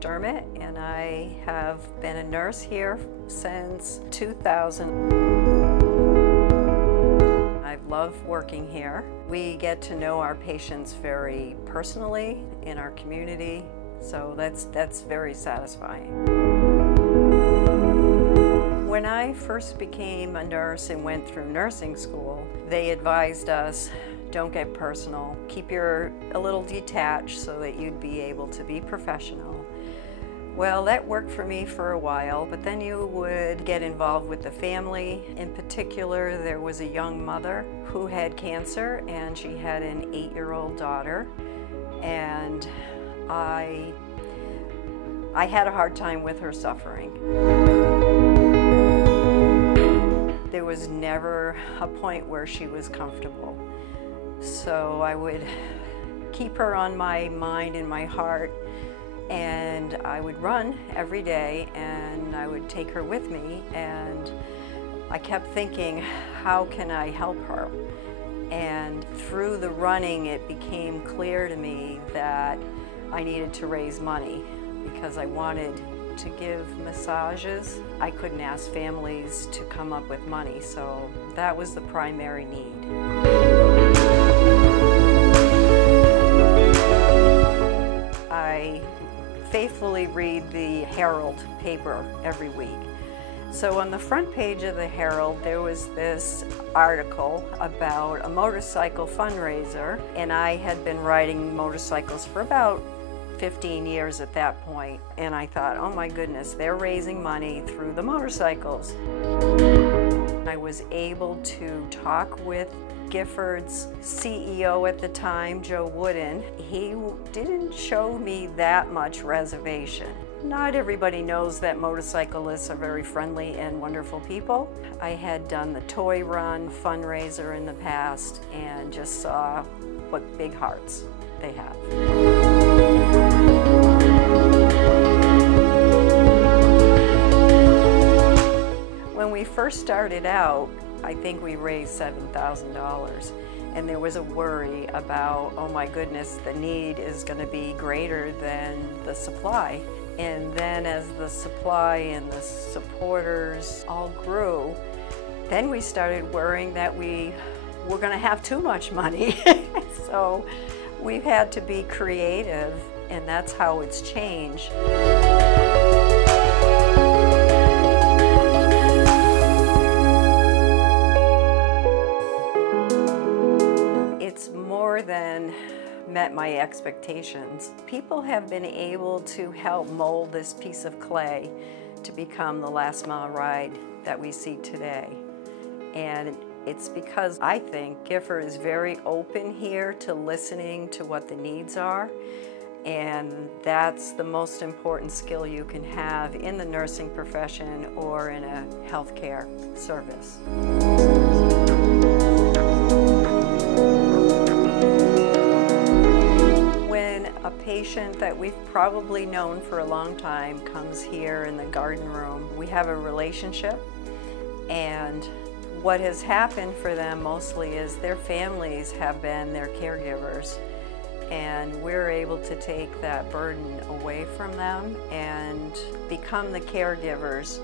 McDermott, and I have been a nurse here since 2000. I love working here. We get to know our patients very personally in our community, so that's very satisfying. When I first became a nurse and went through nursing school, they advised us, don't get personal, keep a little detached so that you'd be able to be professional. Well, that worked for me for a while, but then you would get involved with the family. In particular, there was a young mother who had cancer, and she had an 8-year-old daughter, and I had a hard time with her suffering. There was never a point where she was comfortable. So I would keep her on my mind and my heart, and I would run every day, and I would take her with me, and I kept thinking, how can I help her? And through the running, it became clear to me that I needed to raise money because I wanted to give massages. I couldn't ask families to come up with money, so that was the primary need. I faithfully read the Herald paper every week. So on the front page of the Herald, there was this article about a motorcycle fundraiser, and I had been riding motorcycles for about 15 years at that point, and I thought, oh my goodness, they're raising money through the motorcycles. I was able to talk with Gifford's CEO at the time, Joe Wooden. He didn't show me that much reservation. Not everybody knows that motorcyclists are very friendly and wonderful people. I had done the toy run fundraiser in the past and just saw what big hearts they have. When we first started out, I think we raised $7,000, and there was a worry about, oh my goodness, the need is going to be greater than the supply. And then as the supply and the supporters all grew, then we started worrying that we were going to have too much money. So we've had to be creative, and that's how it's changed. It's more than met my expectations. People have been able to help mold this piece of clay to become the last mile ride that we see today. And it's because I think Gifford is very open here to listening to what the needs are, and that's the most important skill you can have in the nursing profession or in a healthcare service. When a patient that we've probably known for a long time comes here in the garden room, we have a relationship, and what has happened for them mostly is their families have been their caregivers, and we're able to take that burden away from them and become the caregivers.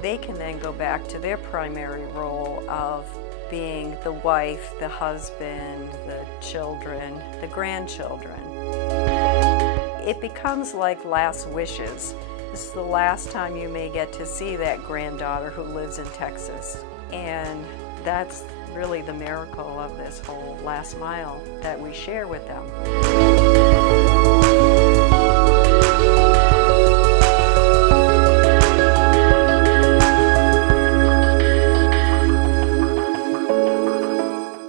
They can then go back to their primary role of being the wife, the husband, the children, the grandchildren. It becomes like last wishes. This is the last time you may get to see that granddaughter who lives in Texas. And that's really the miracle of this whole last mile that we share with them.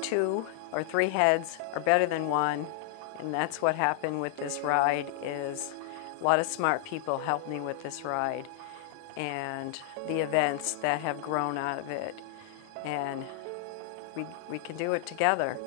Two or three heads are better than one, and that's what happened with this ride. Is a lot of smart people helped me with this ride and the events that have grown out of it. And we can do it together.